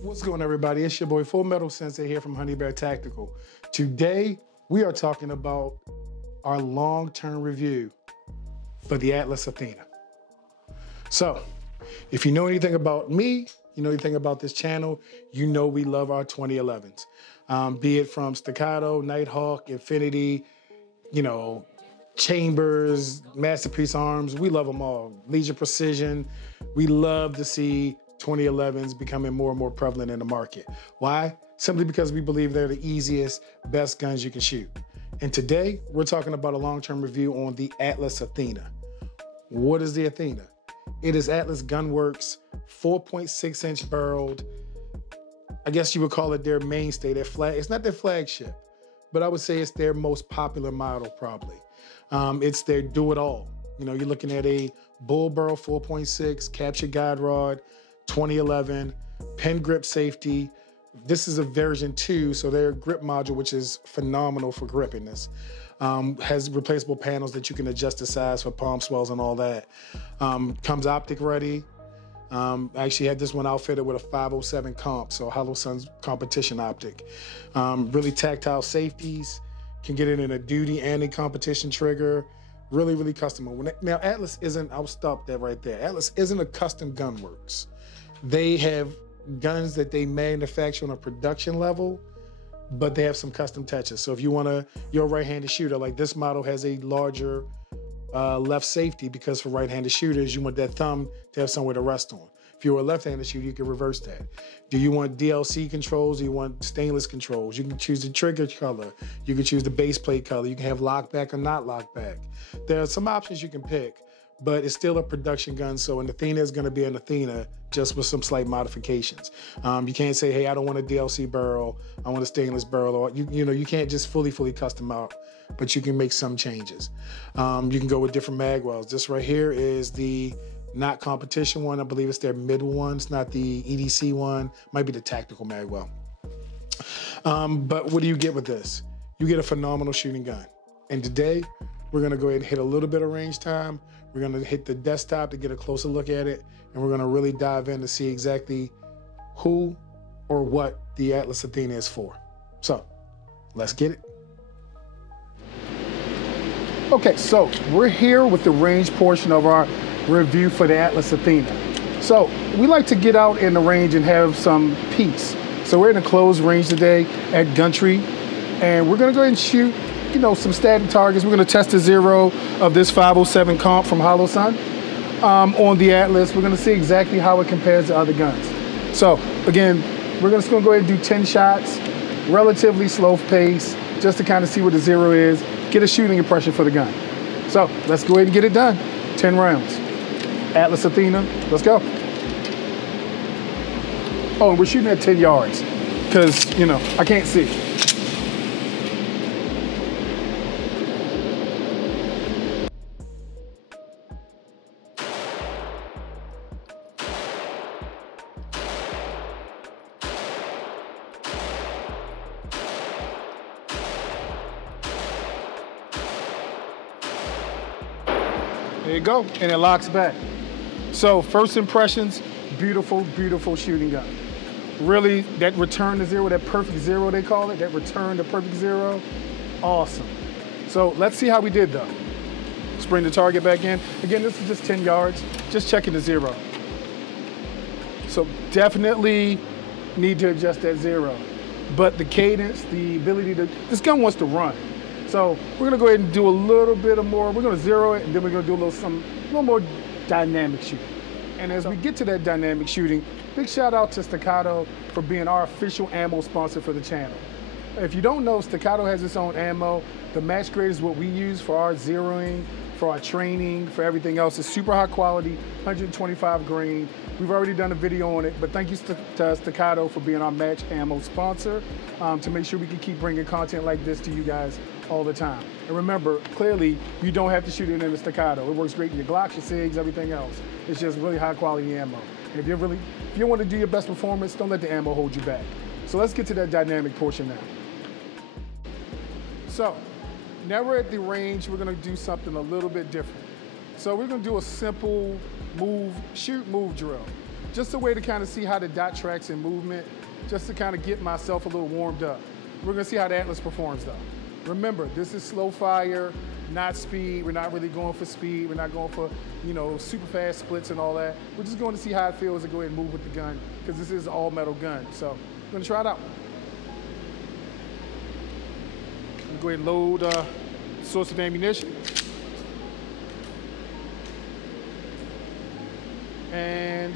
What's going on, everybody? It's your boy Full Metal Sensei here from Honey Bear Tactical. Today, we are talking about our long-term review for the Atlas Athena. So, if you know anything about me, you know anything about this channel, you know we love our 2011s. Be it from Staccato, Nighthawk, Infinity, Chambers, Masterpiece Arms, we love them all. Legion Precision, we love to see 2011s becoming more and more prevalent in the market. Why? Simply because we believe they're the easiest, best guns you can shoot. And today, we're talking about a long-term review on the Atlas Athena. What is the Athena? It is Atlas Gunworks 4.6-inch barreled. I guess you would call it their mainstay, their flag. It's not their flagship, but I would say it's their most popular model probably. It's their do-it-all. You're looking at a bull barrel 4.6, capture guide rod, 2011, pen grip safety. This is a version 2, so their grip module, which is phenomenal for grippiness, has replaceable panels that you can adjust the size for palm swells and all that. Comes optic ready. I actually had this one outfitted with a 507 comp, so Hollow Sun's competition optic. Really tactile safeties. Can get it in a duty and a competition trigger. Really, really custom. Now, Atlas isn't, I'll stop that right there. Atlas isn't a custom gunworks. They have guns that they manufacture on a production level, but they have some custom touches. So if you're a right-handed shooter, like this model has a larger left safety because for right-handed shooters, you want that thumb to have somewhere to rest on. If you're a left-handed shooter, you can reverse that. Do you want DLC controls? Do you want stainless controls? You can choose the trigger color. You can choose the base plate color. You can have lockback or not lockback. There are some options you can pick, but it's still a production gun, so an Athena is going to be an Athena, just with some slight modifications. You can't say, hey, I don't want a DLC barrel, I want a stainless barrel, or you can't just fully custom out, but you can make some changes. You can go with different mag wells. This right here is the not competition one. I believe it's their mid one. It's not the EDC one. Might be the tactical mag well. But what do you get with this? You get a phenomenal shooting gun. And today, we're gonna go ahead and hit a little bit of range time. We're gonna hit the desktop to get a closer look at it. And we're gonna really dive in to see exactly who or what the Atlas Athena is for. So, let's get it. Okay, so we're here with the range portion of our review for the Atlas Athena. So we like to get out in the range and have some peace. So we're in a closed range today at Gumtree, and we're gonna go ahead and shoot, some static targets. We're gonna test the zero of this 507 comp from Hollow Sun on the Atlas. We're gonna see exactly how it compares to other guns. So again, we're just gonna go ahead and do 10 shots, relatively slow pace, just to kind of see what the zero is, get a shooting impression for the gun. So let's go ahead and get it done. 10 rounds. Atlas Athena, let's go. Oh, and we're shooting at 10 yards because, I can't see. There you go, and it locks back. So first impressions, beautiful, beautiful shooting gun. Really, that return to zero, that perfect zero they call it, that return to perfect zero, awesome. So let's see how we did though. Let's bring the target back in. Again, this is just 10 yards, just checking the zero. So definitely need to adjust that zero. But the cadence, the ability this gun wants to run. So we're gonna go ahead and do a little bit more. We're gonna zero it, and then we're gonna do a little more dynamic shooting. And as we get to that dynamic shooting, big shout out to Staccato for being our official ammo sponsor for the channel. If you don't know, Staccato has its own ammo. The match grade is what we use for our zeroing, for our training, for everything else. It's super high quality, 125 grain. We've already done a video on it, but thank you to Staccato for being our match ammo sponsor to make sure we can keep bringing content like this to you guys all the time. And remember, clearly, you don't have to shoot it in a Staccato. It works great in your Glocks, your SIGs, everything else. It's just really high quality ammo. And if you want to do your best performance, don't let the ammo hold you back. So let's get to that dynamic portion now. So now we're at the range, we're gonna do something a little bit different. So we're gonna do a simple shoot, move drill. just a way to kind of see how the dot tracks in movement, just to kind of get myself a little warmed up. We're gonna see how the Atlas performs though. Remember, this is slow fire, not speed. We're not really going for speed. We're not going for, super fast splits and all that. We're just going to see how it feels to go ahead and move with the gun, because this is an all metal gun. So I'm gonna try it out. I'm gonna go ahead and load source of ammunition. And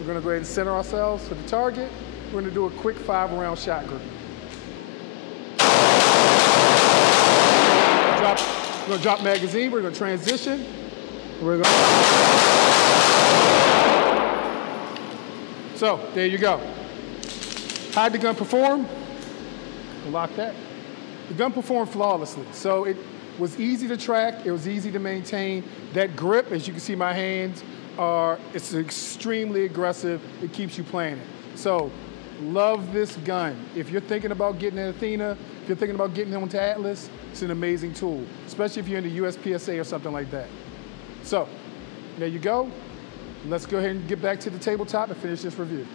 we're gonna go ahead and center ourselves for the target. We're gonna do a quick 5-round shot group. We're gonna drop magazine, we're gonna transition. So, there you go. How'd the gun perform? We'll lock that. The gun performed flawlessly. So it was easy to track, it was easy to maintain. That grip, as you can see my hands, it's extremely aggressive. It keeps you playing it. So, love this gun. If you're thinking about getting an Athena, if you're thinking about getting onto Atlas, it's an amazing tool, especially if you're in the USPSA or something like that. So, there you go. Let's go ahead and get back to the tabletop and finish this review.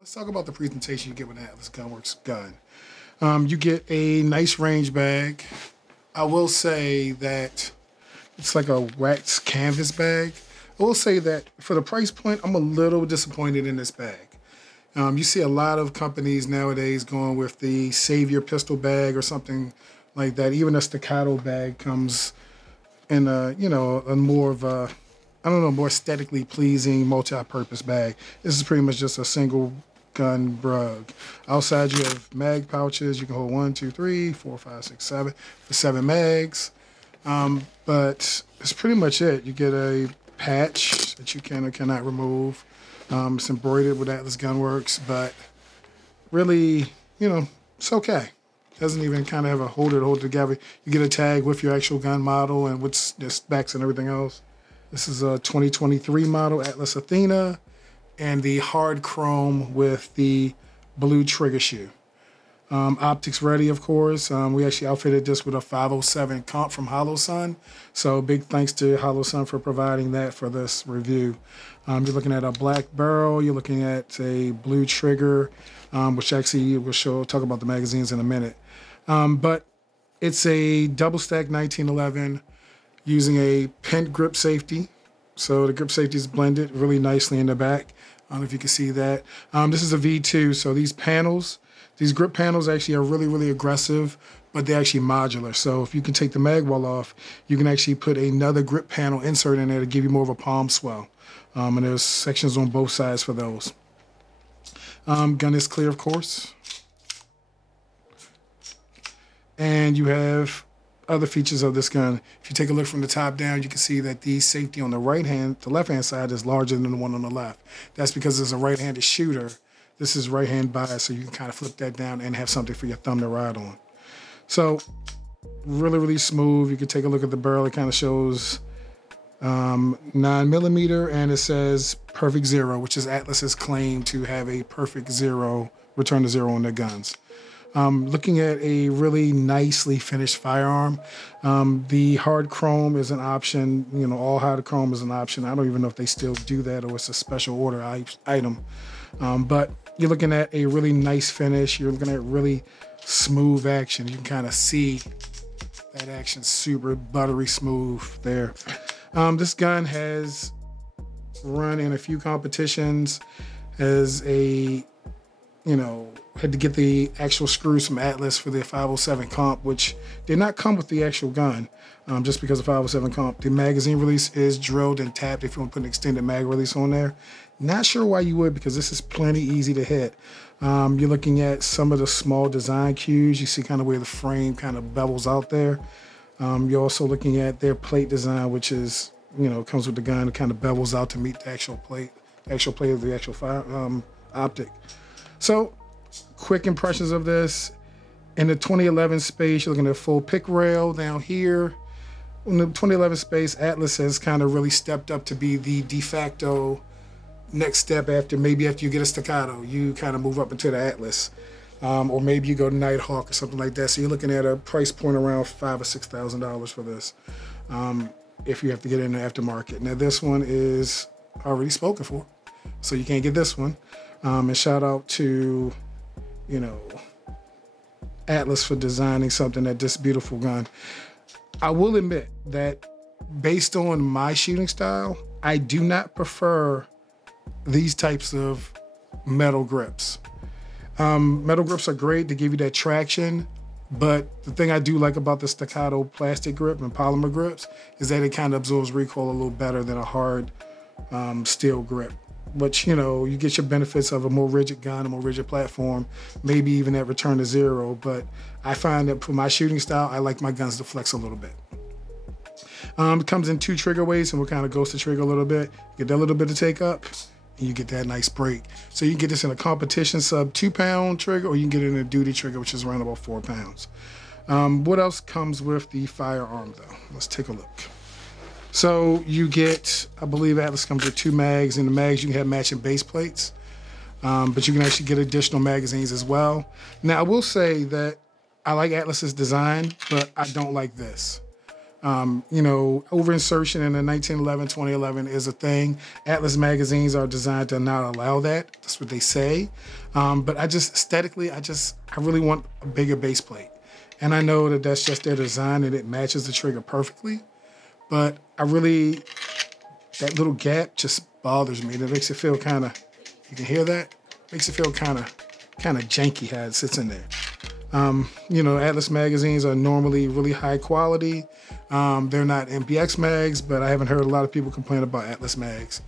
Let's talk about the presentation you get with an Atlas Gunworks gun. You get a nice range bag. I will say that it's like a wax canvas bag. I will say that for the price point, I'm a little disappointed in this bag. You see a lot of companies nowadays going with the Savior pistol bag or something like that. Even a staccato bag comes in a more of a, more aesthetically pleasing multi-purpose bag. This is pretty much just a single gun brug. Outside you have mag pouches. You can hold 1, 2, 3, 4, 5, 6, 7 for 7 mags. But it's pretty much it. You get a patch that you can or cannot remove. It's embroidered with Atlas Gunworks, but really, it's okay. It doesn't even kind of have a hold it together. You get a tag with your actual gun model and with the specs and everything else. This is a 2023 model Atlas Athena, and the hard chrome with the blue trigger shoe. Optics ready, of course. We actually outfitted this with a 507 comp from HoloSun. So big thanks to HoloSun for providing that for this review. You're looking at a black barrel. You're looking at a blue trigger, which actually we'll talk about the magazines in a minute. But it's a double stack 1911 using a pent grip safety. So the grip safety is blended really nicely in the back. I don't know if you can see that. This is a V2, so these grip panels actually are really, really aggressive, but they're actually modular. So if you can take the mag wall off, you can actually put another grip panel insert in there to give you more of a palm swell. And there's sections on both sides for those. Gun is clear, of course. And you have other features of this gun. If you take a look from the top down, you can see that the safety on the left-hand side is larger than the one on the left. That's because it's a right-handed shooter. This is right-hand bias, so you can kind of flip that down and have something for your thumb to ride on. So, really, really smooth. You can take a look at the barrel. It kind of shows 9mm, and it says perfect zero, which is Atlas's claim to have a perfect zero, return to zero on their guns. Looking at a really nicely finished firearm. The hard chrome is an option. All hard chrome is an option. I don't even know if they still do that or it's a special order item. But you're looking at a really nice finish. You're looking at really smooth action. You can kind of see that action super buttery smooth there. This gun has run in a few competitions as a, had to get the actual screws from Atlas for the 507 comp, which did not come with the actual gun, just because of 507 comp. The magazine release is drilled and tapped if you want to put an extended mag release on there. Not sure why you would, because this is plenty easy to hit. You're looking at some of the small design cues. You see kind of where the frame kind of bevels out there. You're also looking at their plate design, which is, comes with the gun. It kind of bevels out to meet the actual plate of the actual optic. So, quick impressions of this. In the 2011 space, you're looking at a full pick rail down here. In the 2011 space, Atlas has kind of really stepped up to be the de facto next step after you get a staccato. You kind of move up into the Atlas. or maybe you go to Nighthawk or something like that. So you're looking at a price point around $5,000 or $6,000 for this, if you have to get it in the aftermarket. Now this one is already spoken for, so you can't get this one. And shout out to, you know, Atlas for designing something that this beautiful gun. I will admit that based on my shooting style, I do not prefer these types of metal grips. Metal grips are great to give you that traction, but the thing I do like about the staccato plastic grip and polymer grips is that it kind of absorbs recoil a little better than a hard steel grip. But you know, you get your benefits of a more rigid gun, a more rigid platform, maybe even at return to zero. But I find that for my shooting style, I like my guns to flex a little bit. It comes in 2 trigger weights, and we'll kind of ghost the trigger a little bit. Get that little bit to take up, and you get that nice break. So you can get this in a competition sub 2-pound trigger, or you can get it in a duty trigger, which is around about 4 pounds. What else comes with the firearm though? Let's take a look. So you get, I believe Atlas comes with 2 mags. In the mags, you can have matching base plates, but you can actually get additional magazines as well. Now, I will say that I like Atlas's design, but I don't like this. You know, over-insertion in the 1911, 2011 is a thing. Atlas magazines are designed to not allow that. That's what they say. But I just, aesthetically, I really want a bigger base plate. And I know that that's just their design and it matches the trigger perfectly. But I really, that little gap just bothers me. That makes it feel kind of, you can hear that? Makes it feel kind of janky how it sits in there. You know, Atlas magazines are normally really high quality. They're not MPX mags, but I haven't heard a lot of people complain about Atlas mags.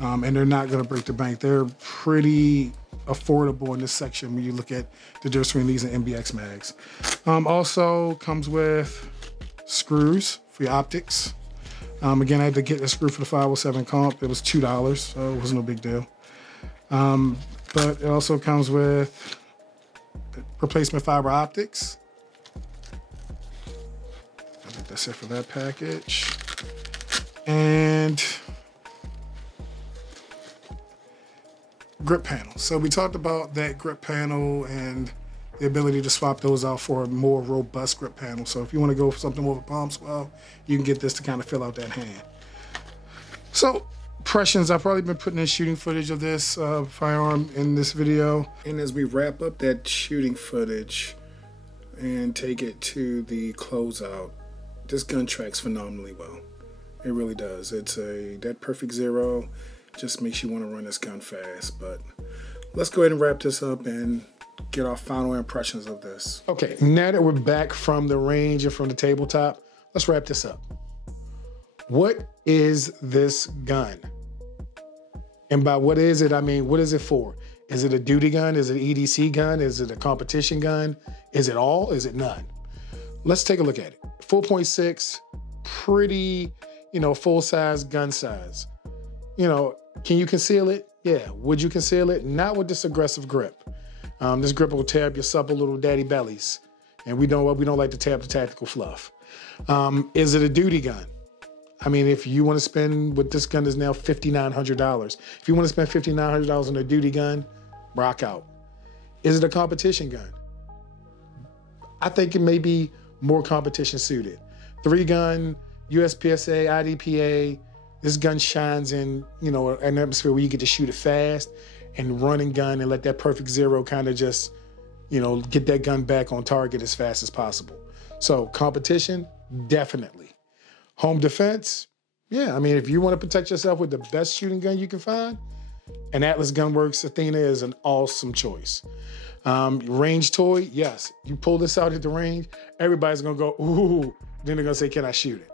And they're not gonna break the bank. They're pretty affordable in this section when you look at the difference between these and MBX mags. Also comes with screws for your optics. Again, I had to get a screw for the 507 comp. It was $2, so it wasn't a big deal. But it also comes with replacement fiber optics. I think that's it for that package. And grip panel. So we talked about that grip panel and the ability to swap those out for a more robust grip panel. So if you want to go for something more of a palm swell, you can get this to kind of fill out that hand. So impressions, I've probably been putting in shooting footage of this firearm in this video. And as we wrap up that shooting footage and take it to the closeout, this gun tracks phenomenally well. It really does. It's that perfect zero just makes you want to run this gun fast. But let's go ahead and wrap this up and get our final impressions of this. Okay, now that we're back from the range and from the tabletop, let's wrap this up. What is this gun? And by what is it, I mean, what is it for? Is it a duty gun? Is it an EDC gun? Is it a competition gun? Is it all? Is it none? Let's take a look at it. 4.6, pretty, you know, full-size gun size. You know, can you conceal it? Yeah. Would you conceal it? Not with this aggressive grip. This grip will tear up your supple little daddy bellies. And we don't like to tear up the tactical fluff. Is it a duty gun? I mean, if you want to spend, what this gun is now $5,900. If you want to spend $5,900 on a duty gun, rock out. Is it a competition gun? I think it may be more competition suited. 3-gun, USPSA, IDPA, this gun shines in, you know, an atmosphere where you get to shoot it fast and run and gun and let that perfect zero kind of just, you know, get that gun back on target as fast as possible. So competition, definitely. Home defense, yeah. I mean, if you want to protect yourself with the best shooting gun you can find, an Atlas Gunworks Athena is an awesome choice. Range toy, yes. You pull this out at the range, everybody's gonna go, ooh, then they're gonna say, can I shoot it?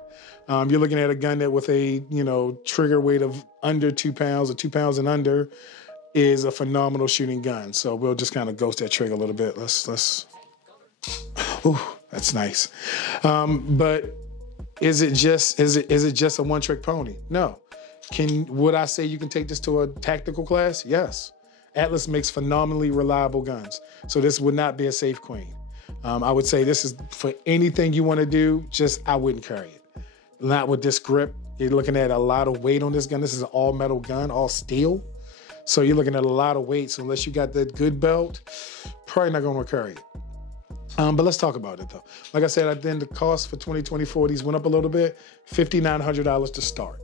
You're looking at a gun that with a, you know, trigger weight of under 2 pounds or 2 pounds and under is a phenomenal shooting gun. So we'll just kind of ghost that trigger a little bit. Let's, ooh, that's nice. But is it just a one-trick pony? No. Would I say you can take this to a tactical class? Yes. Atlas makes phenomenally reliable guns. So this would not be a safe queen. I would say this is for anything you want to do, just I wouldn't carry it. Not with this grip. You're looking at a lot of weight on this gun. This is an all metal gun, all steel. So you're looking at a lot of weight. So unless you got that good belt, probably not going to carry it. But let's talk about it though. Like I said, then the cost for 2024, these went up a little bit, $5,900 to start.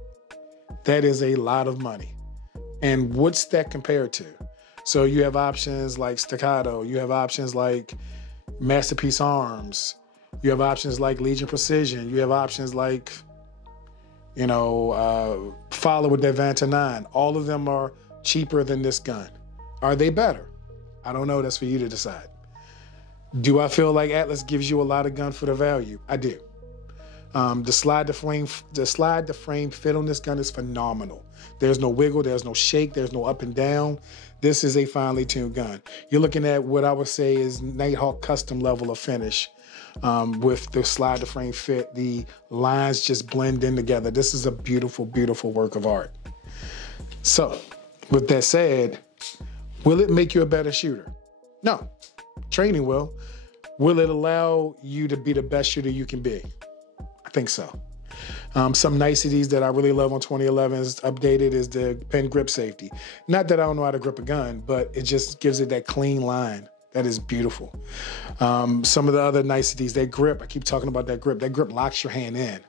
That is a lot of money. And what's that compared to? So you have options like Staccato, you have options like Masterpiece Arms, you have options like Legion Precision, you have options like, Follow with that Vanta 9. All of them are cheaper than this gun. Are they better? I don't know. That's for you to decide. Do I feel like Atlas gives you a lot of gun for the value? I do. The slide to frame fit on this gun is phenomenal. There's no wiggle, there's no shake, there's no up and down. This is a finely tuned gun. You're looking at what I would say is Nighthawk custom level of finish with the slide to frame fit. The lines just blend in together. This is a beautiful, beautiful work of art. So with that said, will it make you a better shooter? No. Training will. Will it allow you to be the best shooter you can be? I think so. Some niceties that I really love on 2011's updated is the pen grip safety. Not that I don't know how to grip a gun, but it just gives it that clean line. That is beautiful. Some of the other niceties, that grip, I keep talking about that grip locks your hand in.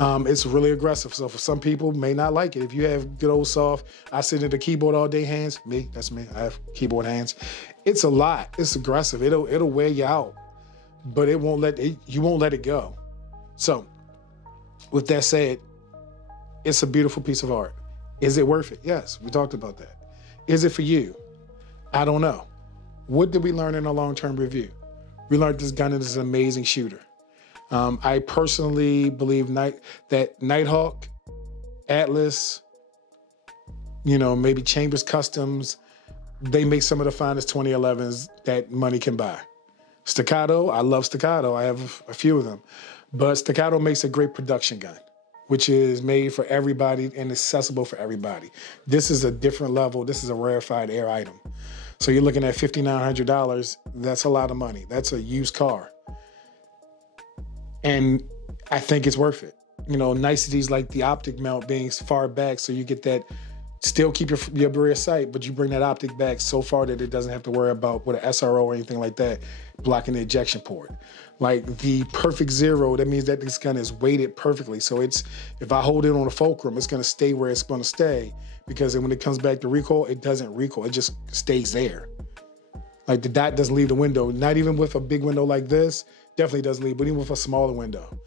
It's really aggressive. So for some people, may not like it. If you have good old soft, I sit at the keyboard all day hands, that's me, I have keyboard hands. It's a lot, it's aggressive. It'll wear you out, but you won't let it go. So with that said, it's a beautiful piece of art. Is it worth it? Yes, we talked about that. Is it for you? I don't know. What did we learn in a long-term review? We learned this gun is an amazing shooter. I personally believe that Nighthawk, Atlas, maybe Chambers Customs, they make some of the finest 2011s that money can buy. Staccato, I love Staccato. I have a few of them. But Staccato makes a great production gun, which is made for everybody and accessible for everybody. This is a different level. This is a rarefied air item. So you're looking at $5,900. That's a lot of money. That's a used car. And I think it's worth it. Niceties like the optic mount being far back so you get that, still keep your rear sight, but you bring that optic back so far that it doesn't have to worry about with an SRO or anything like that blocking the ejection port. Like the perfect zero, that means that this gun is weighted perfectly. So if I hold it on a fulcrum, it's gonna stay where it's gonna stay, because when it comes back to recoil, it doesn't recoil, it just stays there. Like the dot doesn't leave the window, not even with a big window like this, definitely doesn't leave, but even with a smaller window.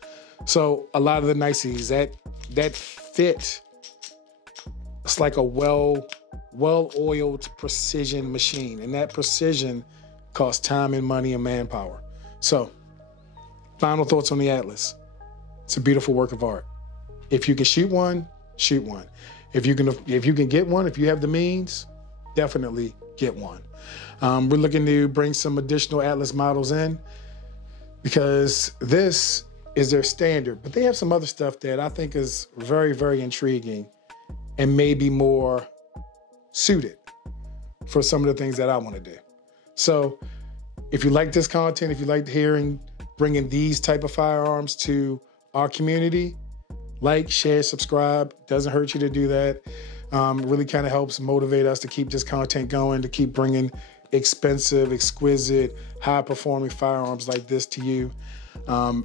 So a lot of the niceties, that fit, it's like a well-oiled precision machine, and that precision costs time and money and manpower. So final thoughts on the Atlas. It's a beautiful work of art. If you can shoot one, shoot one. If you can get one, if you have the means, definitely get one. We're looking to bring some additional Atlas models in because this is their standard, but they have some other stuff that I think is very, very intriguing and maybe more suited for some of the things that I want to do. So if you like this content, if you like bringing these type of firearms to our community, like, share, subscribe. Doesn't hurt you to do that. Really kind of helps motivate us to keep this content going, to keep bringing expensive, exquisite, high-performing firearms like this to you.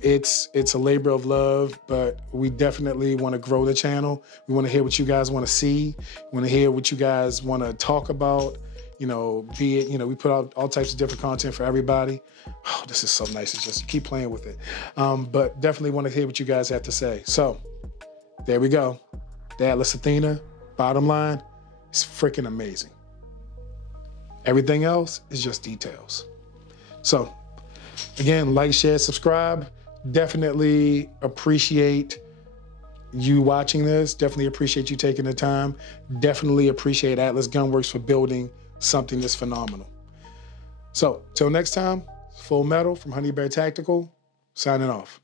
It's a labor of love, but we definitely want to grow the channel. We want to hear what you guys want to see. We want to hear what you guys want to talk about. Be it, we put out all types of different content for everybody. Oh, this is so nice. It's just keep playing with it. But definitely want to hear what you guys have to say. So there we go. The Atlas Athena, bottom line, it's freaking amazing. Everything else is just details. So again, like, share, subscribe. Definitely appreciate you watching this. Definitely appreciate you taking the time. Definitely appreciate Atlas Gunworks for building something that's phenomenal. So till next time, Full Metal from Honey Bear Tactical, signing off.